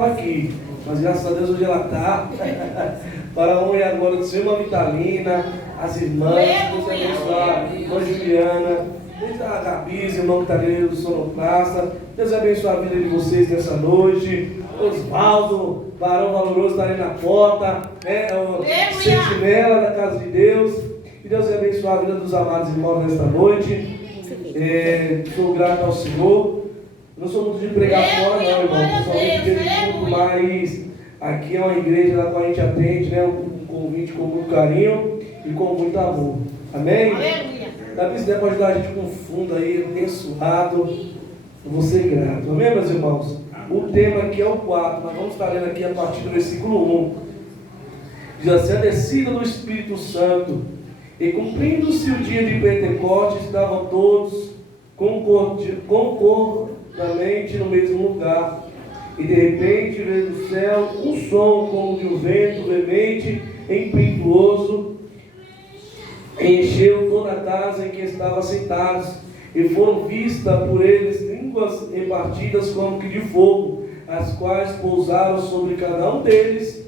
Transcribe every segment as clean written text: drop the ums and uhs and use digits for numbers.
aqui, mas graças a Deus hoje ela está para a honra e a glória do Senhor, irmã Vitalina, as irmãs, Deus abençoar, irmã Juliana, Deus a Gabi, irmão que está ali do Sonoplasta, Deus abençoe a vida de vocês nessa noite. Osvaldo, varão valoroso, está ali na porta, o sentinela da casa de Deus, que Deus abençoe a vida dos amados irmãos nesta noite. Sou grato ao Senhor. Não sou muito de pregar fora, não, irmão. Principalmente dia de culto, mas aqui é uma igreja na qual a gente atende, né? Um convite com muito carinho e com muito amor. Amém? Aleluia. Davi, se der para ajudar a gente com fundo aí, abençoado, eu vou ser grato. Amém, meus irmãos? O tema aqui é o 4, mas vamos estar lendo aqui a partir do versículo 1. Diz assim: a descida do Espírito Santo. E cumprindo-se o dia de Pentecostes, estavam todos concordamente no mesmo lugar, e de repente veio do céu um som como de um vento veemente e impetuoso, encheu toda a casa em que estavam sentados, e foram vistas por eles línguas repartidas como que de fogo, as quais pousaram sobre cada um deles.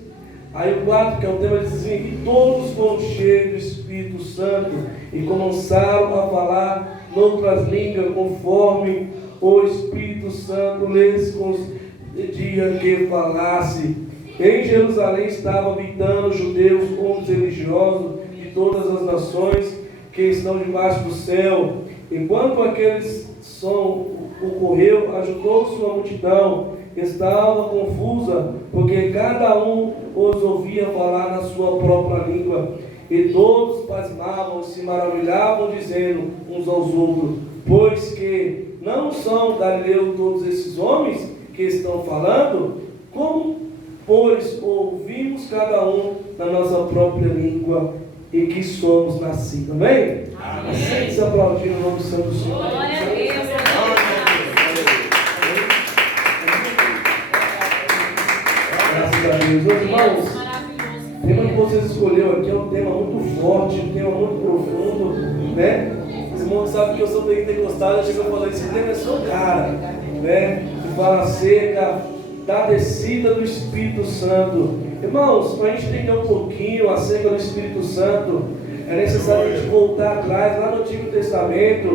Aí o 4, que é o tema, diz assim: e todos foram cheios do Espírito Santo e começaram a falar noutras línguas, conforme o Espírito Santo lhes concedia que falasse. Em Jerusalém estavam habitando judeus, homens religiosos de todas as nações que estão debaixo do céu. Enquanto aquele som ocorreu, ajuntou-se uma multidão, estava confusa, porque cada um os ouvia falar na sua própria língua. E todos pasmavam, se maravilhavam, dizendo uns aos outros: pois que não são galileus todos esses homens que estão falando? Como, pois, ouvimos cada um na nossa própria língua e que somos nascidos? Amém? Amém. Assim se aplaudir no nome do Santo Senhor. Glória a Deus. Graças a Deus. Meus irmãos, o tema que vocês escolheram aqui é um tema muito forte, um tema muito profundo, né? Os irmãos sabem que eu sou pentecostal, eu chego a falar: esse tema é só cara, né? Que fala acerca da descida do Espírito Santo. Irmãos, para a gente entender um pouquinho acerca do Espírito Santo, é necessário a gente voltar atrás, lá no Antigo Testamento,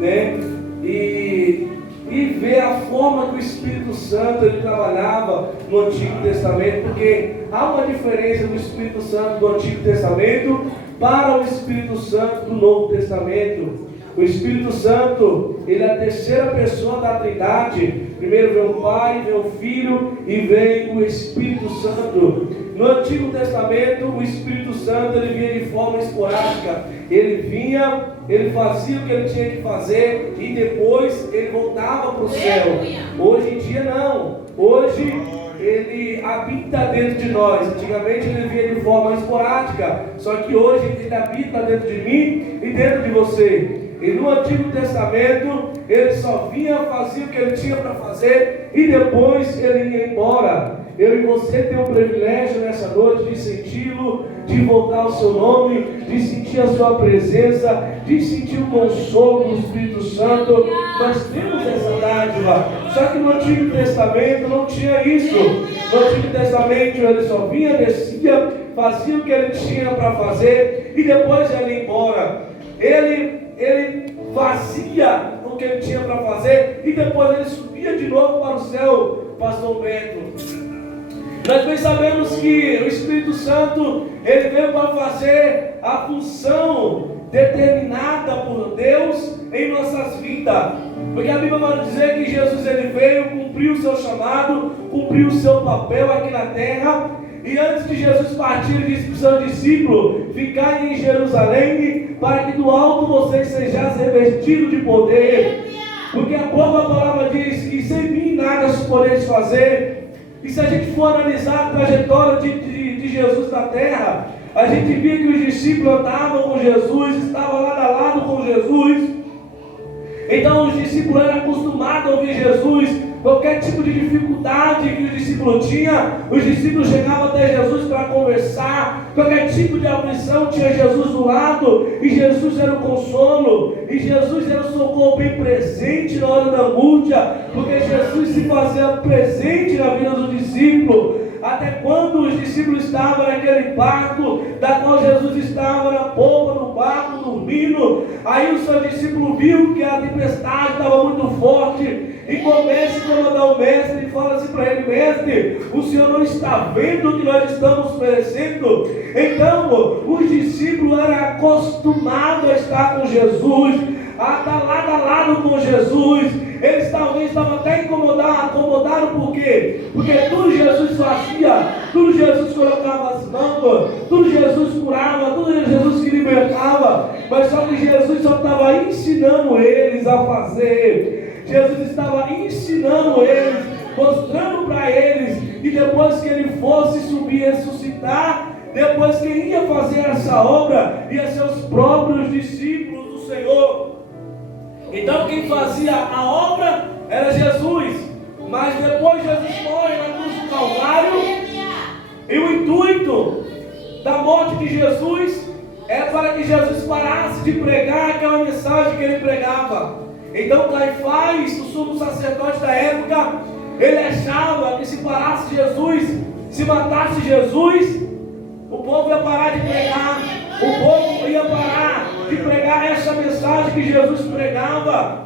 né? E ver a forma que o Espírito Santo ele trabalhava no Antigo Testamento, porque há uma diferença do Espírito Santo do Antigo Testamento para o Espírito Santo do Novo Testamento. O Espírito Santo, ele é a terceira pessoa da Trindade. Primeiro vem o Pai, vem o Filho e vem o Espírito Santo. No Antigo Testamento, o Espírito Santo ele vinha de forma esporádica. Ele vinha, ele fazia o que ele tinha que fazer e depois ele voltava para o céu. Hoje em dia não. Hoje ele habita dentro de nós. Antigamente ele vinha de forma esporádica, só que hoje ele habita dentro de mim e dentro de você. E no Antigo Testamento ele só vinha, fazia o que ele tinha para fazer e depois ele ia embora. Eu e você tem o privilégio nessa noite de senti-lo, de voltar ao seu nome, de sentir a sua presença, de sentir o consolo do Espírito Santo. Nós temos essa dádiva. Só que no Antigo Testamento não tinha isso. No Antigo Testamento ele só vinha, descia, fazia o que ele tinha para fazer e depois ele ia embora. Ele fazia o que ele tinha para fazer e depois ele subia de novo para o céu, pastor Beto. Nós bem sabemos que o Espírito Santo ele veio para fazer a função determinada por Deus em nossas vidas, porque a Bíblia vai dizer que Jesus ele veio cumprir o seu chamado, cumprir o seu papel aqui na terra. E antes de Jesus partir, ele disse para o seu discípulo: ficai em Jerusalém, para que do alto vocês sejam revestidos de poder. Porque a própria palavra diz que sem mim nada podeis fazer. E se a gente for analisar a trajetória de Jesus na terra, a gente via que os discípulos andavam com Jesus, estavam lado a lado com Jesus. Então os discípulos eram acostumados a ouvir Jesus qualquer tipo de dificuldade que os discípulos tinham, os discípulos chegavam até Jesus para conversar. Qualquer tipo de aflição tinha Jesus do lado, e Jesus era o consolo, e Jesus era o socorro bem presente na hora da angústia, porque Jesus se fazia presente na vida dos discípulos. Até quando os discípulos estavam naquele barco, da qual Jesus estava na polpa do barco, dormindo, aí o seu discípulo viu que a tempestade estava muito forte, e começa a incomodar o mestre, e fala assim para ele: mestre, o senhor não está vendo o que nós estamos perecendo? Então, os discípulos eram acostumados a estar com Jesus, a estar lado a lado com Jesus. Eles talvez estavam até acomodados por quê? Porque tudo Jesus fazia, tudo Jesus colocava as mãos, tudo Jesus curava, tudo Jesus que libertava, mas só que Jesus só estava ensinando eles a fazer. Jesus estava ensinando eles, mostrando para eles que depois que ele fosse subir e ressuscitar, depois que ia fazer essa obra, ia ser os próprios discípulos do Senhor. Então quem fazia a obra era Jesus, mas depois Jesus morre na cruz do Calvário, e o intuito da morte de Jesus é para que Jesus parasse de pregar aquela mensagem que ele pregava. Então Caifás, o sumo sacerdote da época, ele achava que se parasse Jesus, se matasse Jesus, o povo ia parar de pregar, o povo ia parar de pregar essa mensagem que Jesus pregava.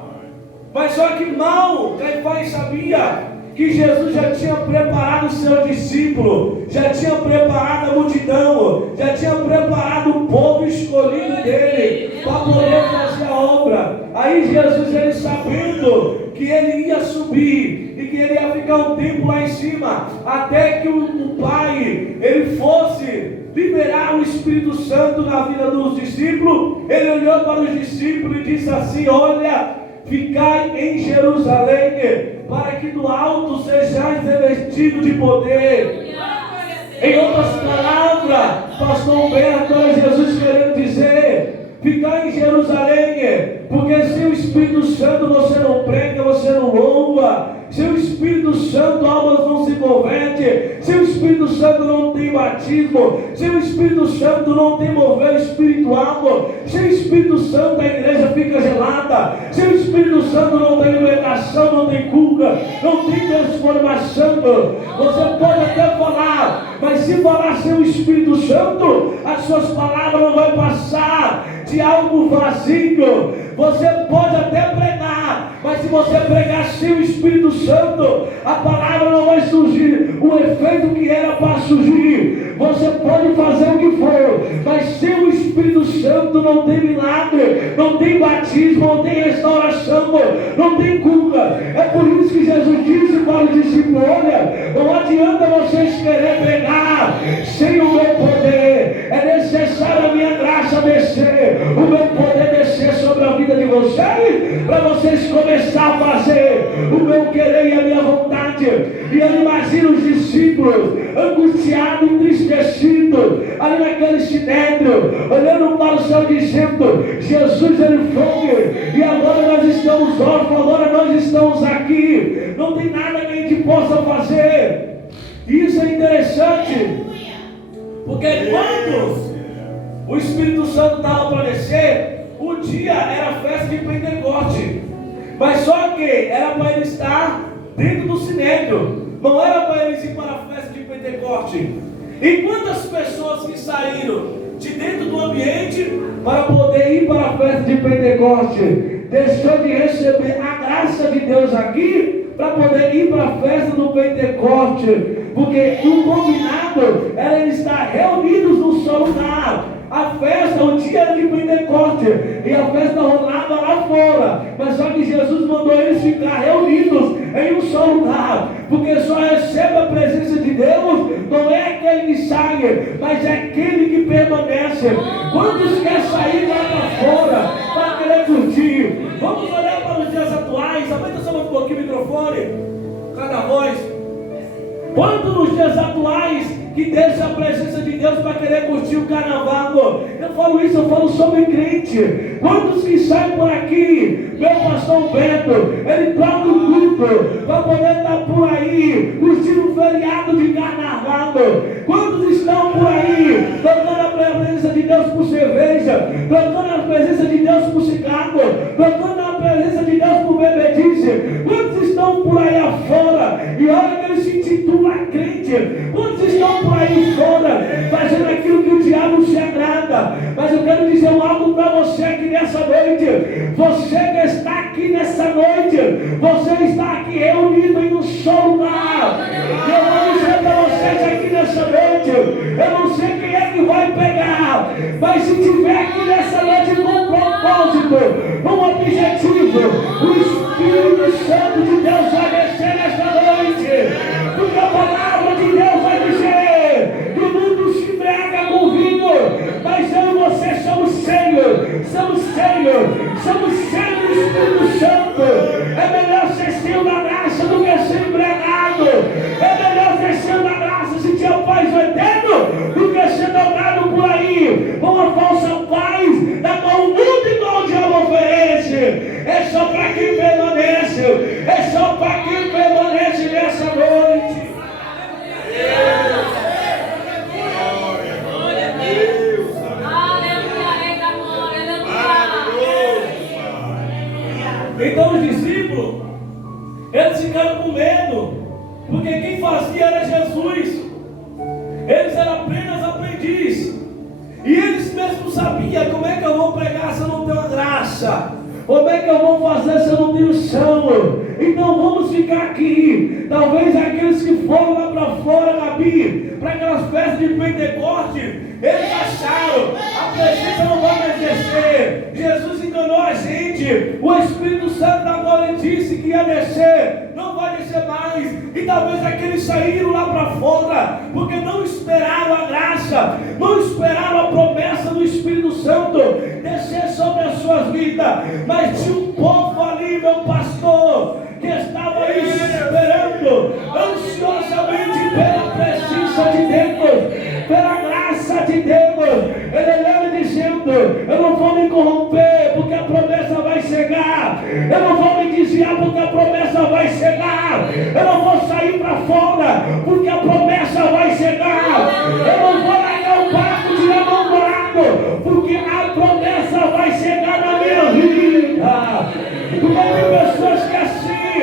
Mas só que mal Caifás sabia que Jesus já tinha preparado o seu discípulo, já tinha preparado a multidão, já tinha preparado o povo escolhido dele para poder fazer a obra. Aí Jesus, ele sabendo que ele ia subir e que ele ia ficar um tempo lá em cima, até que o Pai ele fosse liberar o Espírito Santo na vida dos discípulos, ele olhou para os discípulos e disse assim: olha, ficai em Jerusalém, para que do alto sejais revestidos de poder. Em outras palavras, pastor Humberto, olha Jesus querendo dizer: ficai em Jerusalém, porque sem o Espírito Santo você não prega, você não louva. Sem o Espírito Santo, almas não se convertem. Sem o Espírito Santo não tem batismo. Sem o Espírito Santo não tem mover espiritual. Sem o Espírito Santo a igreja fica gelada. Sem o Espírito Santo não tem libertação, não tem cura, não tem transformação. Você pode até falar, mas se falar sem o Espírito Santo, as suas palavras não vão passar de algo vazio. Você pode até pregar, mas se você pregar sem o Espírito Santo, a palavra não vai surgir o efeito que era para surgir. Você pode fazer o que for, mas sem o Espírito Santo não tem milagre, não tem batismo, não tem restauração, não tem cura. É por isso que Jesus disse para os discípulos: olha, não adianta vocês querer pregar sem o meu poder. É necessário a minha graça descer, o meu poder descer sobre a vida de vocês, para vocês começar a fazer o meu querer e a minha vontade. E eu imagino os discípulos angustiados, entristecidos, ali naquele sinédrio, olhando para o céu dizendo: Jesus, ele foi, e agora nós estamos órfãos, agora nós estamos aqui, não tem nada que a gente possa fazer. E isso é interessante, porque quando o Espírito Santo estava para descer, o dia era a festa de Pentecoste, mas só que era para ele estar dentro do sinédrio, não era para eles ir para a festa de Pentecoste. E quantas pessoas que saíram de dentro do ambiente para poder ir para a festa de Pentecoste deixou de receber a graça de Deus aqui para poder ir para a festa do Pentecoste? Porque o combinado era eles estar reunidos num só lugar. A festa, o dia de Pentecoste, e a festa rolava lá fora, mas só que Jesus mandou eles ficar reunidos em um só lugar, porque só recebe a presença de Deus, não é aquele que sai, mas é aquele que permanece. Quantos querem sair lá para fora para querer curtir? Vamos olhar para os dias atuais. Aumenta só um pouquinho o microfone, cada voz. Quantos nos dias atuais que deixa a presença de Deus para querer curtir o carnaval. Eu falo isso, eu falo sobre crente. Quantos que saem por aqui, meu pastor Beto, ele troca o culto para poder estar por aí, curtindo um feriado de carnaval. Quantos estão por aí, trocando a presença de Deus por cerveja, trocando a presença de Deus por cigarro, trocando a presença de Deus por bebedice? Quantos estão por aí afora, e olha que ele se intitula crente? Quantos estão por aí fora, fazendo aquilo que o diabo se agrada? Mas eu quero dizer algo para você aqui nessa noite. Você que está aqui nessa noite, você está aqui reunido em um só lugar. Eu vou dizer para vocês aqui nessa noite, eu não sei quem é que vai pegar, mas se tiver aqui nessa noite com um propósito, com um objetivo, o Espírito Santo de Deus vai descer nesta noite, porque a palavra de Deus vai dizer que o mundo se embriaga com vinho, mas eu e você somos cheios, somos cheios do Espírito Santo. É melhor ser cheio da graça do que ser embriagado. É melhor ser cheio da graça, sentir a paz do eterno, do que ser dobrado por aí com uma falsa paz, da qual o mundo e qual o diabo oferece. É só para quem permanece, é só para quem permanece nessa noite. Então os discípulos, eles ficaram com medo, porque quem fazia era Jesus. Eles eram apenas aprendizes, e eles mesmos sabiam: como é que eu vou pregar se eu não tenho a graça? Como é que eu vou fazer se eu não tenho chão? Então vamos ficar aqui. Talvez aqueles que foram lá para fora, Gabi, para aquelas festas de Pentecoste, eles acharam: a presença não vai mais descer. Jesus enganou a gente. O Espírito Santo agora disse que ia descer, não vai descer mais. E talvez aqueles saíram lá para fora porque não esperaram a graça, não esperaram a promessa do Espírito Santo descer sobre as suas vidas. Mas tinha um povo ali, meu pastor, que estava aí esperando ansiosamente pela presença de Deus, pela graça de Deus. Ele leva dizendo: eu não vou me corromper porque a promessa vai chegar, eu não vou me desviar porque a promessa vai chegar, eu não vou sair para fora porque a promessa vai chegar, eu não vou largar o barco de namorado porque a promessa vai chegar na minha vida. Porque tem pessoas que assim,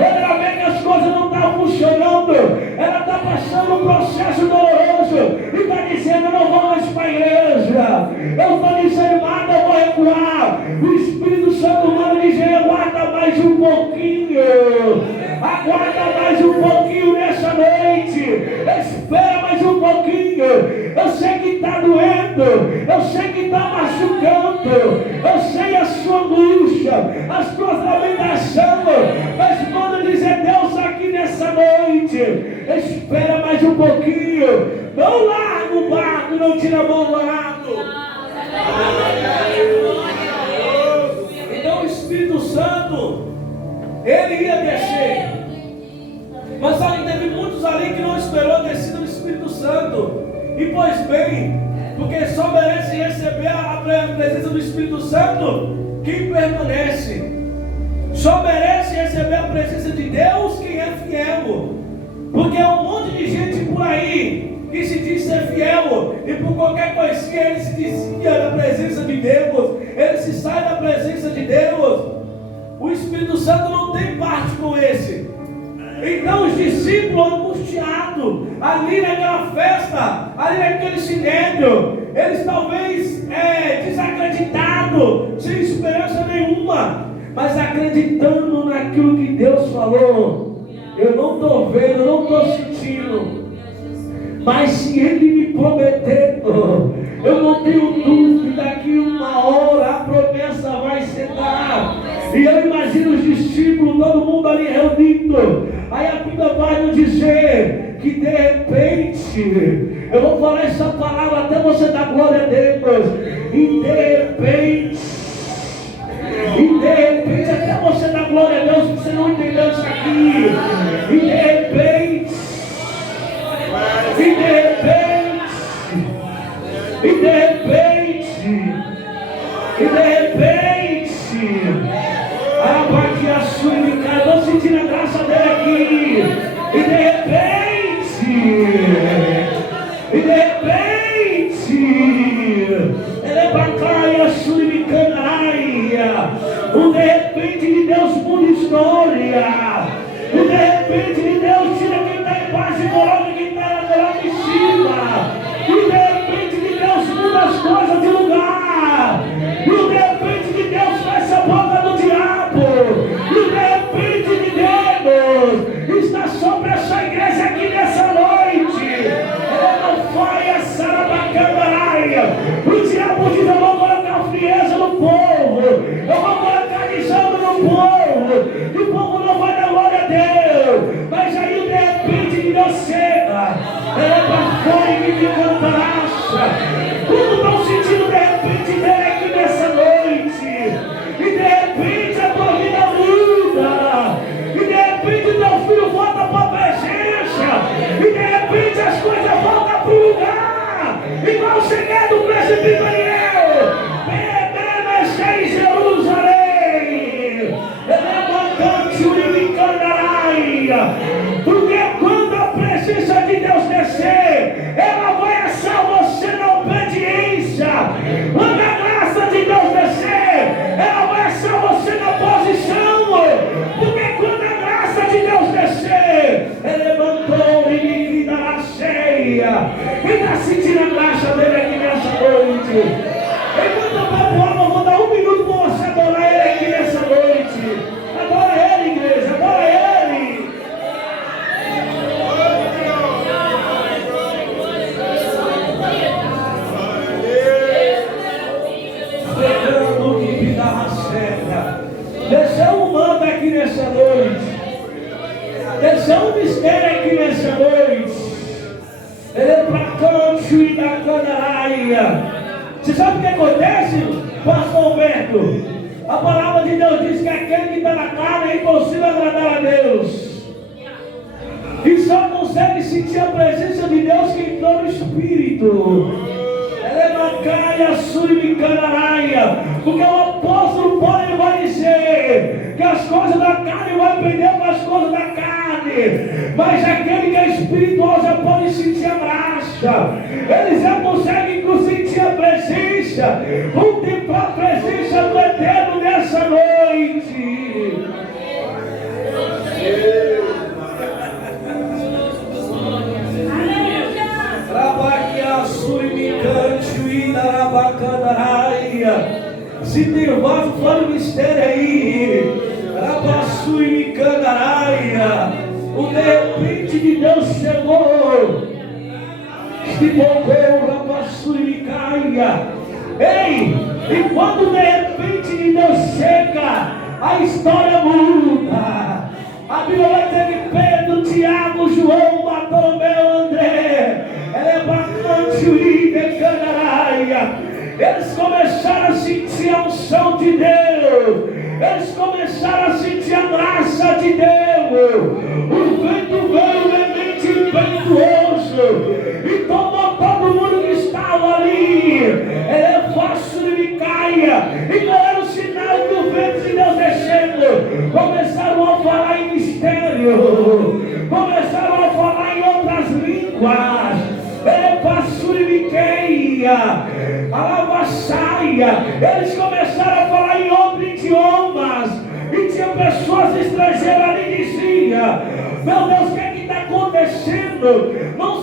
ela vê que as coisas não estão funcionando, ela está passando um processo doloroso e está dizendo: eu não vou mais para a igreja, eu estou desanimado, eu vou recuar. O Espírito Santo manda dizer: aguarda mais um pouquinho, aguarda mais um pouquinho nessa noite, espera mais um pouquinho. Eu sei que está doendo, eu sei que está machucando, eu sei a sua angústia, as tuas lamentações, mas manda dizer Deus aqui nessa noite: espera mais um pouquinho, não larga o barco, não tira a mão do arado. Então o Espírito Santo, ele ia descer, mas só que teve muitos ali que não esperou a descida do Espírito Santo. E pois bem, porque só merece receber a presença do Espírito Santo quem permanece. Só merece receber a presença de Deus quem é fiel. Porque é um monte de gente por aí que se diz ser fiel, e por qualquer coisinha ele se desvia da presença de Deus, ele se sai da presença de Deus. O Espírito Santo não tem parte com esse. Então os discípulos angustiados, ali naquela festa, ali naquele sinédrio, eles talvez desacreditados, sem esperança nenhuma, mas acreditando naquilo que Deus falou. Eu não estou vendo, não estou sentindo, mas se Ele me prometeu, eu não tenho dúvida que uma hora a promessa vai chegar. E eu imagino os discípulos, todo mundo ali reunido. Aí a Bíblia vai nos dizer que de repente, eu vou falar essa palavra até você dar glória a Deus. E de repente, até você dar glória a Deus, você não entendeu isso aqui. E de repente, não chega. É para fora e me cantarás. Como estão sentindo de repente dele aqui nessa noite? E de repente a tua vida muda. E de repente teu filho volta para a presença. E de repente as coisas voltam para o lugar. Igual o segredo do presbítero Daniel. Bebê em Jerusalém. Levantante o Uribicandarai. Porque quando a presença de Deus descer, ela vai achar você na obediência. Quando a graça de Deus descer, ela vai achar você na posição. Porque quando a graça de Deus descer, ele levantou e me dará cheia. Quem está sentindo a graça dele aqui nessa noite? Enquanto eu vou voar, eu vou dar 1 minuto para você adorar ele aqui nessa noite. Adora ele, igreja, adora ele. Pregando que me dá certa. Deixa um manda aqui nessa noite. Deixa um mistério aqui nessa noite. Ele é para canto e da canaraia. Você sabe o que acontece, pastor Alberto? A palavra de Deus diz que aquele que está na carne é impossível agradar a Deus. E só consegue sentir a presença de Deus quem entrou no Espírito. Porque o apóstolo Paulo vai dizer que as coisas da carne vão aprender com as coisas da carne, mas aquele que é espiritual já pode sentir a graça. Ele já consegue sentir a presença, contemplar a presença do Eterno nessa noite. Se tem vaso, fala o mistério aí. Rabaçu e Micandaraia. O de repente de Deus chegou. Estibocou, Rabaçu e Micaia. Ei, e quando de repente de Deus chega, a história muda. A Bíblia vai dizer que Pedro, Tiago, João, Bartolomeu, André, é bastante e Micandaraia. Eles começaram a sentir a unção de Deus. Eles começaram a sentir a graça de Deus. O vento veio veemente e impetuoso e tomou todo mundo que estava ali. É fácil de Micaia. E não era o sinal do vento de Deus descendo. Começaram a falar em mistério. Começaram a falar em outras línguas. Eles começaram a falar em outros idiomas. E tinha pessoas estrangeiras ali que diziam: meu Deus, o que é que está acontecendo? Não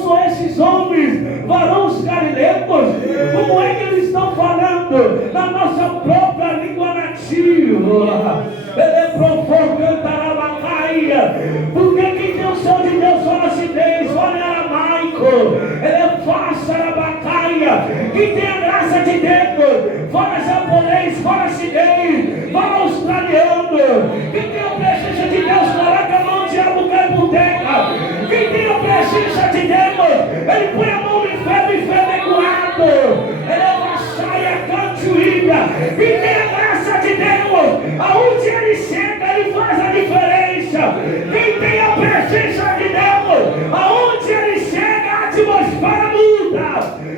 são esses homens, varões galileus? Como é que eles estão falando na nossa própria língua nativa? Ele é provocantar a bacaia. Porque quem tem o céu de Deus fala acidez, fala em aramaico. Ele é fácil a bacaia. Quem tem a graça de Deus fala japonês, fala acidez, fala australiano. Quem tem a presença de Deus, coloca a mão de aluguel por terra. Quem tem a presença de Deus, ele põe a mão no inferno e ferro é curado. Ele é uma saia cantuída. Quem tem a graça de Deus, aonde ele chega, ele faz a diferença. Quem tem a presença de Deus, aonde ele chega, a atmosfera muda.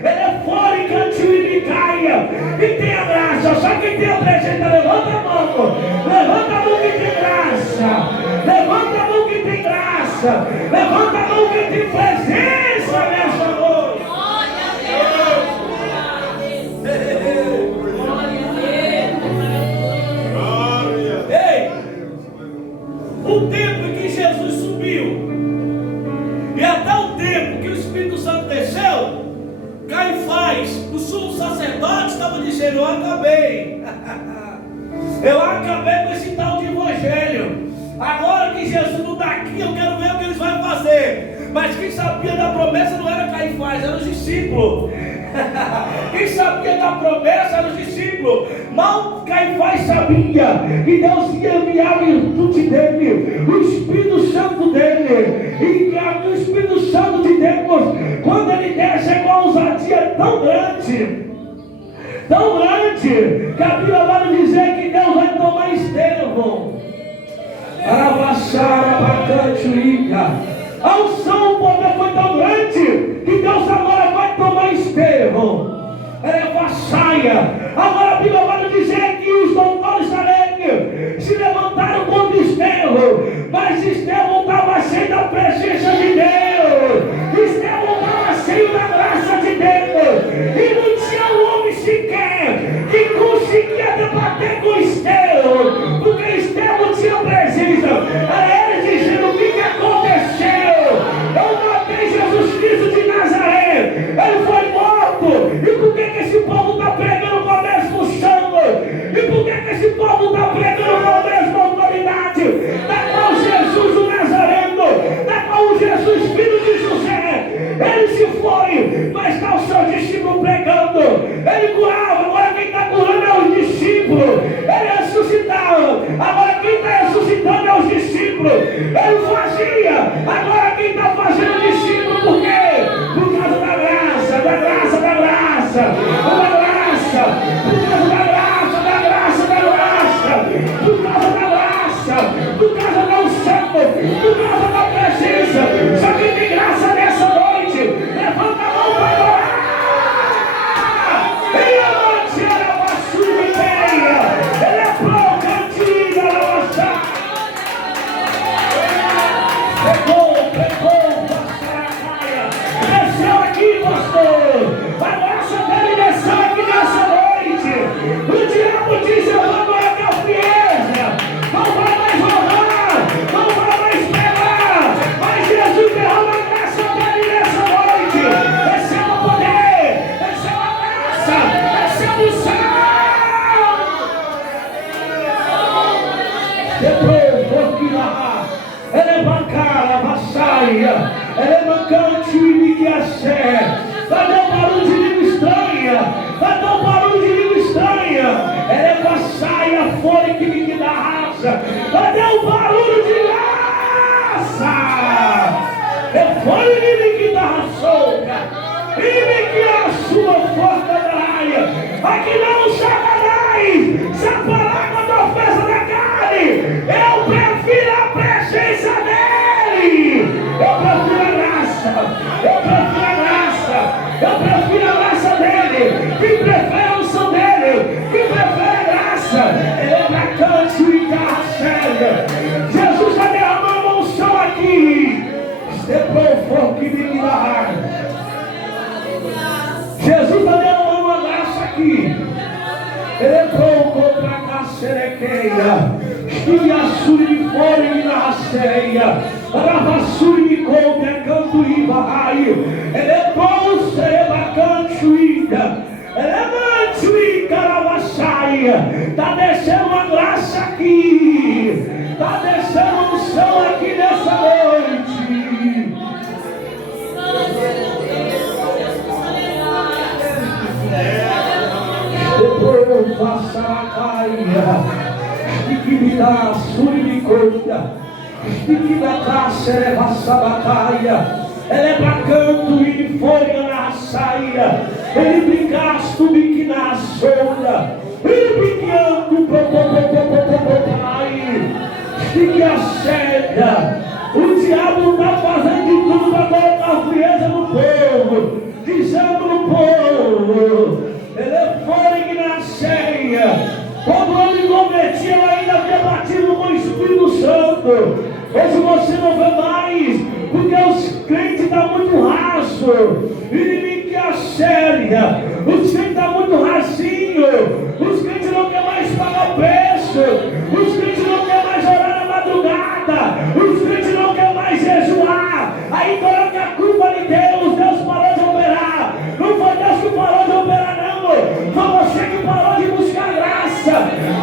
Ele é fora e cantinho e caia. Quem tem a graça, só quem tem a presença, levanta a mão. Levanta a mão que tem graça. Levanta a mão que tem graça. Levanta a mão que tem presença nessa noite. Ei, o tempo em que Jesus subiu e até o tempo que o Espírito Santo desceu, Caifás, o sumo sacerdote, estava dizendo: eu acabei. Eu acabei com esse tal de evangelho. Agora que Jesus não está aqui, eu quero ver o que eles vão fazer. Mas quem sabia da promessa não era Caifás, eram os discípulos. Quem sabia da promessa eram os discípulos. Mal Caifás sabia que Deus ia enviar a virtude dele, o Espírito Santo dele, e que Deus, quando Ele desce, é uma ousadia tão grande, que a Bíblia vai nos dizer que Deus vai tomar Estevão. A unção, o poder foi tão grande que Deus agora vai tomar Estevão. Agora a Bíblia vai nos dizer que os doutores da lei se levantaram contra Estevão, mas Estevão estava cheio da presença de Deus, Estevão estava cheio da graça de Deus, e não tinha um homem sequer que conseguia debater com Estevão, porque Estevão tinha presença. Era ele dizendo: o que aconteceu? Eu matei Jesus Cristo de Nazaré, ele foi morto, e por que esse povo está pregando com a mesma unção? E por que esse povo está pregando com a mesma autoridade? Da qual Jesus o Nazareno, da qual Jesus filho de José, ele se foi, mas está o seu discípulo pregando. Ele curava, agora quem está curando é os discípulos. Ele ressuscitava, agora quem está ressuscitando é os discípulos. Ele fazia, agora quem está fazendo discípulo, por quê? Por causa da graça, da graça, da graça, da graça, por causa da graça, da graça, da graça, por causa da graça, por causa da unção, por causa da presença. Só quem tem graça nessa noite, levanta a mão para adorar. Ele é pro cantinho da nossa. Pegou, Passaracaia. Desceu aqui, pastor. A graça dele desceu aqui nessa noite. O diabo disse: eu vou colocar a frieza. Não vai mais rolar, não vai mais pegar. Mas Jesus derrama a graça dele nessa noite. Receba o poder, receba a graça, receba o céu. Ela é mancante e que a sé. Vai dar um barulho de língua estranha. Vai dar um barulho de língua estranha. Ela é vassaia, fora que me dá raça. Vai dar um barulho de raça. É fora que me dá raça. E me que a sua força da raia. Aqui não Satanás. Satanás com a ofensa da carne. Eu prefiro a presença dele. Eu prefiro a graça, eu prefiro a graça, eu prefiro a graça dele. Quem prefere a unção dele, quem prefere a graça, ele é bacante e carro séria. Jesus está derramando a unção aqui. Estepou que me dá. Jesus está derramando a graça aqui. Ele é pouco para cá, serequeia. Estive a suri de fora e na raceia. Ravassuri de couve, é canto e barraio. Ele é bom, sereba canto e ele é manto e caravassaia. Está descendo uma graça aqui. Está descendo um som aqui nessa noite. Depois passa a caia. Que me dá suri de couve. Que da caça é vassabacaia. Ela é pra canto e de folha na saia. Ele brigasto que na sombra. Ele brigando que assédia. O diabo está fazendo de tudo para colocar frieza no povo, dizendo no povo. Ele é fora que na ceia. Quando eu me converti, eu ainda havia batido com o Espírito Santo. Hoje você não vê mais, porque os crentes estão muito raso. Inimigo que assédia. Os crentes estão muito rasinho. Os crentes não querem mais pagar o preço. Os crentes não querem mais orar na madrugada. Os crentes não querem mais jejuar. Aí coloca a culpa de Deus. Deus parou de operar. Não foi Deus que parou de operar, não. Foi você que parou de buscar graça.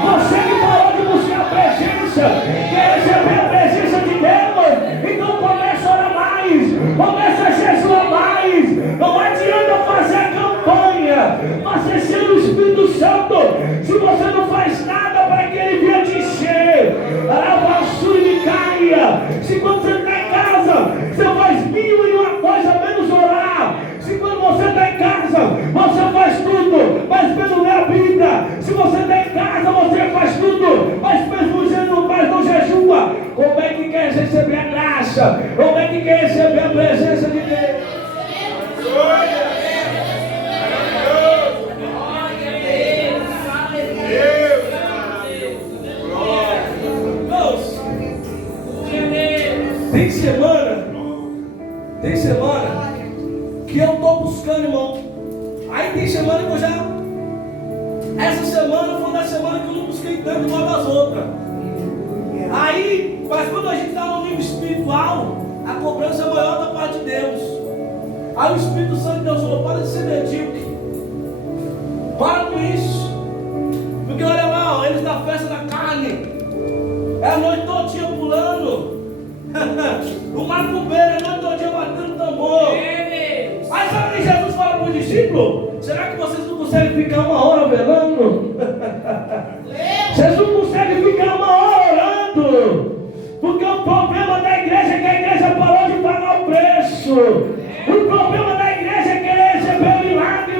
Você que parou de buscar a presença. Quer receber a presença de Deus? Então começa a orar mais. Começa a jejuar mais. Não adianta fazer a campanha, mas sendo o Espírito Santo, se você não faz nada para que ele venha te encher. A vassoura de caia. Se quando você está em casa, você faz mil e uma coisa menos orar. presença de Deus. Tem semana que eu estou buscando, irmão. Aí tem semana que eu já... Essa semana foi uma semana que eu não busquei tanto igual das outras. Aí, mas quando a gente está no nível espiritual, a cobrança é maior da parte de Deus. Aí o Espírito Santo de Deus falou: para de ser medíocre. Para com isso. Porque olha lá, ó, eles da festa da carne. É a noite todinha pulando. O macumbeiro é a noite todinha batendo tambor. Aí sabe o que Jesus fala para o discípulo? Será que vocês não conseguem ficar uma hora velando? Vocês não conseguem ficar uma hora orando. Porque o problema da igreja é que a igreja parou de pagar o preço. O problema da igreja é querer receber o milagre,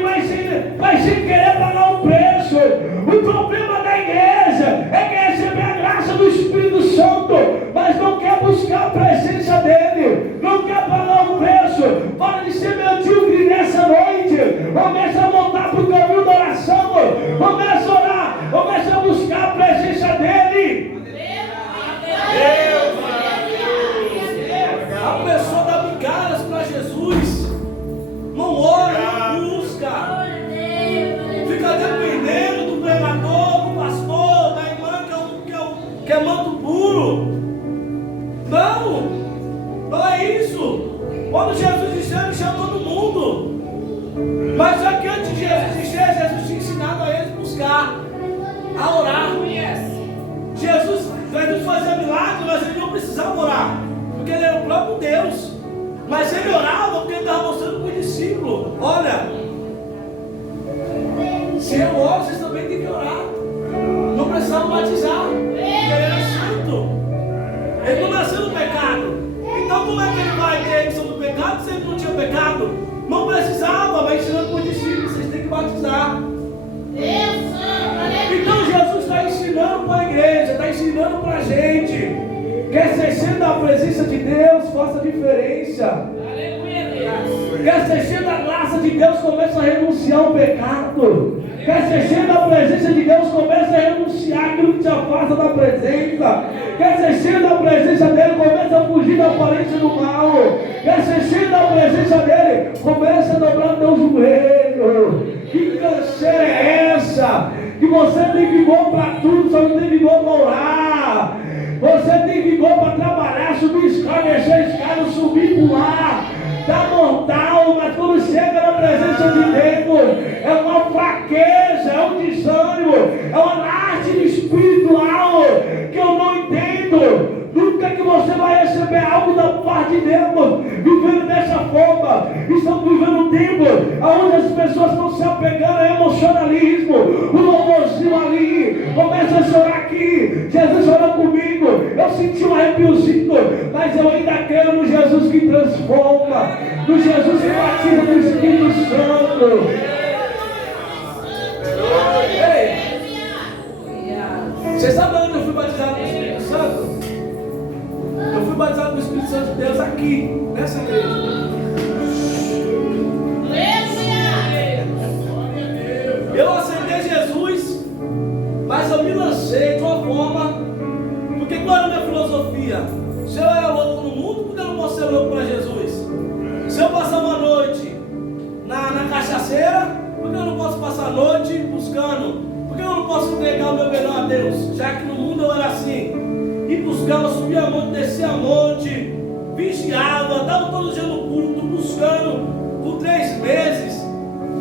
mas sem querer pagar o preço. O problema da igreja é querer receber a graça do Espírito Santo, mas não quer buscar a presença dele, não quer pagar o preço. Para de ser medíocre nessa noite. Começa a voltar para o caminho da oração. Começa a orar, começa a buscar a presença dele. A pessoa dá migalhas para Jesus, não ora, não busca, fica dependendo do pregador, do pastor, da irmã que é manto puro. Não é isso. Quando Jesus disse, ele chamou todo mundo. Mas só que antes de Jesus dizer, Jesus tinha ensinado a eles buscar, a orar. Jesus fazia milagre, mas ele não precisava orar, porque ele era o próprio Deus. Mas ele orava porque ele estava mostrando para o discípulo: olha, se eu oro, vocês também têm que orar. Não precisavam batizar, porque ele era santo. Ele não nasceu no pecado. Então como é que ele vai ter a remissão do pecado se ele não tinha pecado? Não precisava, mas ensinando para os discípulos: vocês têm que batizar. Então Jesus está ensinando para a igreja, está ensinando para a gente que exercendo a presença de Deus faça diferença. Que exercendo a graça de Deus começa a renunciar ao pecado. Que exercendo a presença de Deus começa a renunciar aquilo que te afasta da presença. Que exercendo a presença dele começa a fugir da aparência do mal. Que exercendo a presença dele começa a dobrar teu joelho. Que canseira é essa? Que você tem vigor para tudo, só não tem vigor para orar. Você tem vigor para trabalhar, subir escada, descer escada, subir e pular. Está mortal, mas quando chega na presença de Deus, é uma fraqueza, é um desânimo, é uma arte espiritual que eu não entendo. Nunca que você vai receber algo da parte de Deus vivendo dessa forma. Estamos vivendo um tempo onde as pessoas estão se apegando a emocionalismo. O louvorzinho ali, começa a chorar aqui. Jesus chorou comigo, eu senti um arrepiozinho, mas eu ainda creio no Jesus que transforma, no Jesus que batiza no Espírito Santo. Ei, você sabe onde eu fui batizado no Espírito Santo? Eu fui batizado no Espírito Santo de Deus aqui, nessa igreja. Eu aceitei Jesus, mas eu me lancei de uma forma, porque qual era a minha filosofia? Se eu era louco no mundo, por que eu não posso ser louco para Jesus? Se eu passar uma noite na cachaceira, por que eu não posso passar a noite buscando? Por que eu não posso entregar o meu melhor a Deus? Já que no mundo eu era assim. E buscava, subia a monte, descia a monte, vigiava, estava todo dia no culto, buscando por 3 meses.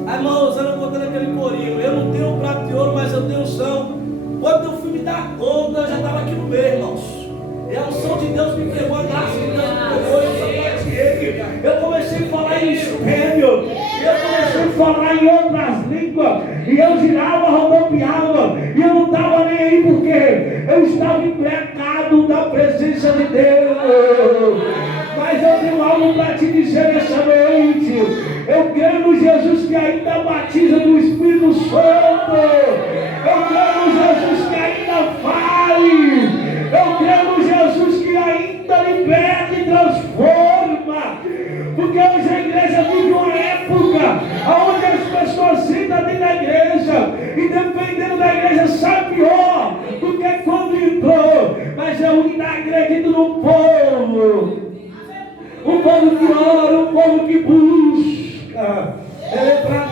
Aí, irmãos, eu contando aquele corinho: eu não tenho prato de ouro, mas eu tenho unção. Quando eu fui me dar conta, eu já estava aqui no meio, irmãos. E a unção de Deus me pegou, a graça de Deus me pegou, eu sapateei. Eu comecei a falar em espelho, eu comecei a falar em outras línguas, e eu girava, rodopiava, e eu não estava nem aí, porque eu estava empregado da presença de Deus. Mas eu tenho algo para te dizer nessa noite: eu creio no Jesus que ainda batiza no Espírito Santo. Eu creio no Jesus que ainda faz. Eu creio no Jesus que ainda liberta e transforma. Porque hoje a igreja vive uma época onde as pessoas entram dentro da igreja e dependendo da igreja sai pior do que quando entrou. Mas eu ainda acredito no povo. Um povo que ora, um povo que busca. Ele é pra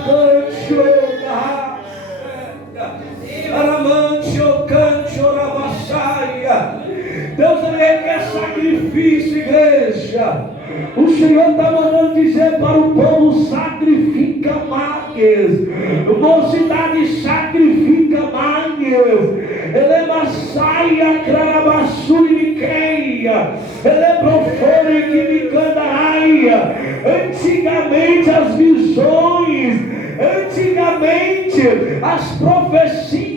Deus, ele quer sacrifício, igreja. O Senhor está mandando dizer para o povo: sacrifica mais. Mocidade, sacrifica mais. Eleva saia, crarabassuriqueia. Elebrofone que me candaraia. Antigamente as visões, antigamente as profecias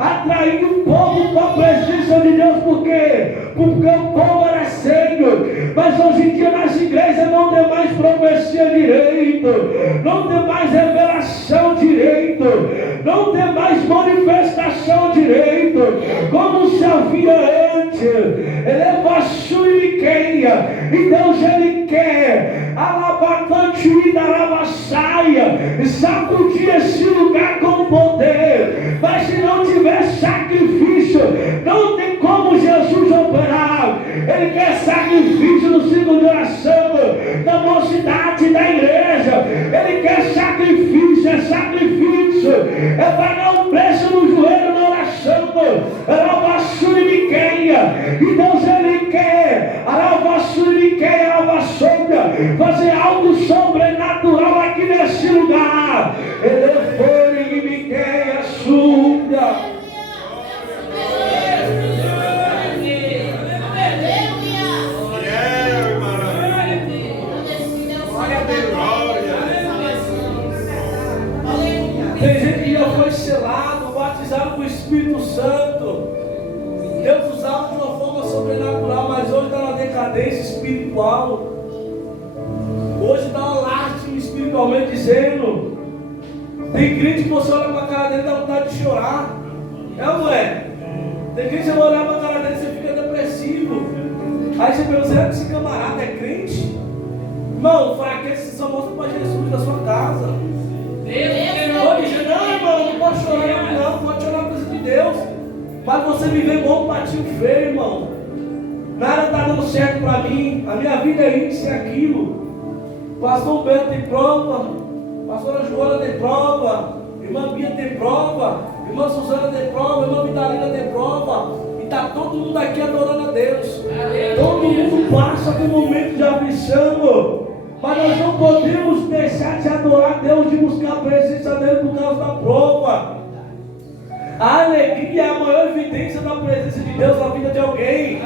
atraíam o povo para a presença de Deus. Por quê? Porque o povo era cego. Mas hoje em dia nas igrejas não tem mais profecia direito, não tem mais revelação direito, não tem mais manifestação direito, como se havia antes. Ele é vassuriqueia. E Deus, ele quer alabacante e darabassaia, sacudir esse lugar com poder. Mas se não tiver sacrifício, não tem como Jesus operar. Ele quer sacrifício no ciclo de oração da mocidade da igreja. Ele quer sacrifício, é sacrifício, é pagar um preço no joelho na oração. Arabassuriqueia. E Deus, ele quer arabassuriqueia, arabassoura, fazer algo sobrenatural aqui nesse lugar. Ele foi e me quer assuda. Tem gente que já foi selado, batizado com o Espírito Santo. Deus usava de uma forma sobrenatural, mas hoje está na decadência espiritual. Hoje está uma lástima espiritualmente dizendo. Tem crente que você olha para a cara dele e dá vontade de chorar. É ou não é? Tem crente que você vai olhar para a cara dele e você fica depressivo. Aí você pergunta: será que esse camarada é crente? Irmão, fraqueza só mostra para Jesus da sua casa. Pode dizer: não, irmão, não pode chorar, não pode chorar na presença de Deus. Mas você viver igual um patinho feio, irmão. Nada está dando certo para mim. A minha vida é isso e aquilo. Pastor Humberto tem prova, pastora Joana tem prova, irmã Bia tem prova, irmã Suzana tem prova, irmã Vitalina tem prova. E está todo mundo aqui adorando a Deus. Todo mundo passa por um momento de aflição. Mas nós não podemos deixar de adorar Deus, de buscar a presença dele por causa da prova. A alegria é a maior evidência da presença de Deus na vida de alguém.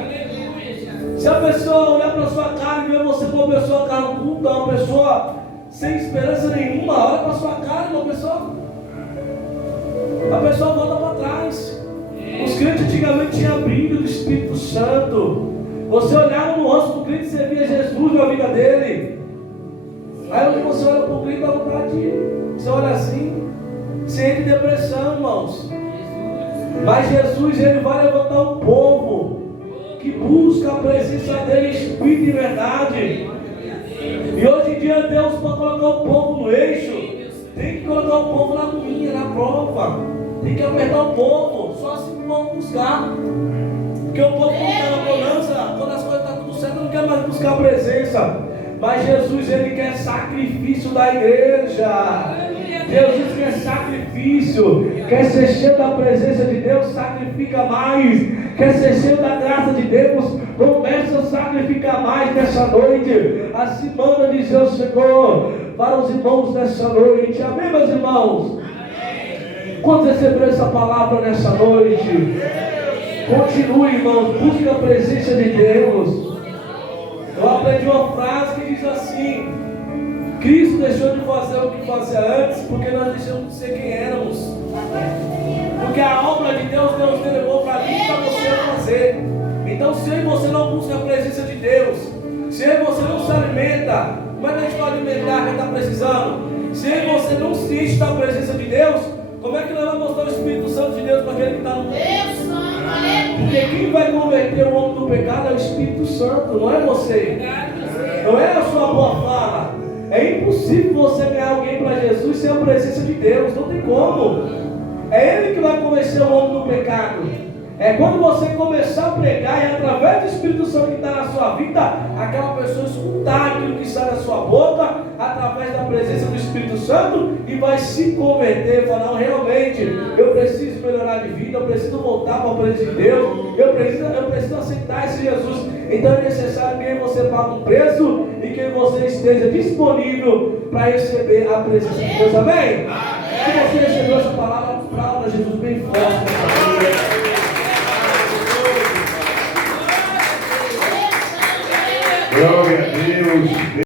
Se a pessoa olhar para a sua cara e ver você como uma pessoa carrancuda, uma pessoa sem esperança nenhuma, olha para a sua cara e a pessoa volta para trás. Os crentes antigamente tinham brilho do Espírito Santo. Você olhava no rosto do crente e você via Jesus na vida dele. Aí hoje você olha para o crente e dá vontade de ir. Você olha assim, você entra em depressão, irmãos. Mas Jesus, ele vai levantar um povo que busca a presença dele em espírito e verdade. E hoje em dia Deus, para colocar o povo no eixo, tem que colocar o povo na moinha, na prova. Tem que apertar o povo, só assim vão buscar. Porque o povo não está na bonança, quando as coisas estão tudo certo, não quer mais buscar a presença. Mas Jesus, ele quer sacrifício da igreja. Jesus quer sacrifício. Quer ser cheio da presença de Deus, sacrifica mais. Quer ser cheio da graça de Deus, começa a sacrificar mais nessa noite. Assim manda dizer o Senhor para os irmãos nessa noite. Amém, meus irmãos? Quando receberam essa palavra nessa noite, continue, irmãos, busque a presença de Deus. Eu aprendi uma frase que diz assim: Cristo deixou de fazer o que fazia antes, porque nós deixamos de ser quem éramos. Porque a obra de Deus, Deus delegou para mim e para você fazer. Então, se eu e você não busca a presença de Deus, se eu e você não se alimenta, como é que a gente vai alimentar quem está precisando? Se eu e você não se enche da presença de Deus, como é que nós vamos mostrar o Espírito Santo de Deus para aquele que está no mundo? Porque quem vai converter o homem do pecado é o Espírito Santo, não é você. Não é a sua boa fala. impossível você ganhar alguém para Jesus sem a presença de Deus. Não tem como. É Ele que vai convencer o homem do pecado. É quando você começar a pregar e através do Espírito Santo que está na sua vida, aquela pessoa escutar aquilo que sai da sua boca, através da presença do Espírito Santo, e vai se converter, falar, não, realmente, eu preciso melhorar de vida, eu preciso voltar para a presença de Deus, eu preciso aceitar esse Jesus. Então é necessário que você pague um preço e que você esteja disponível para receber a presença de Deus. Amém? Se você recebeu essa palavra, aplauda Jesus bem forte.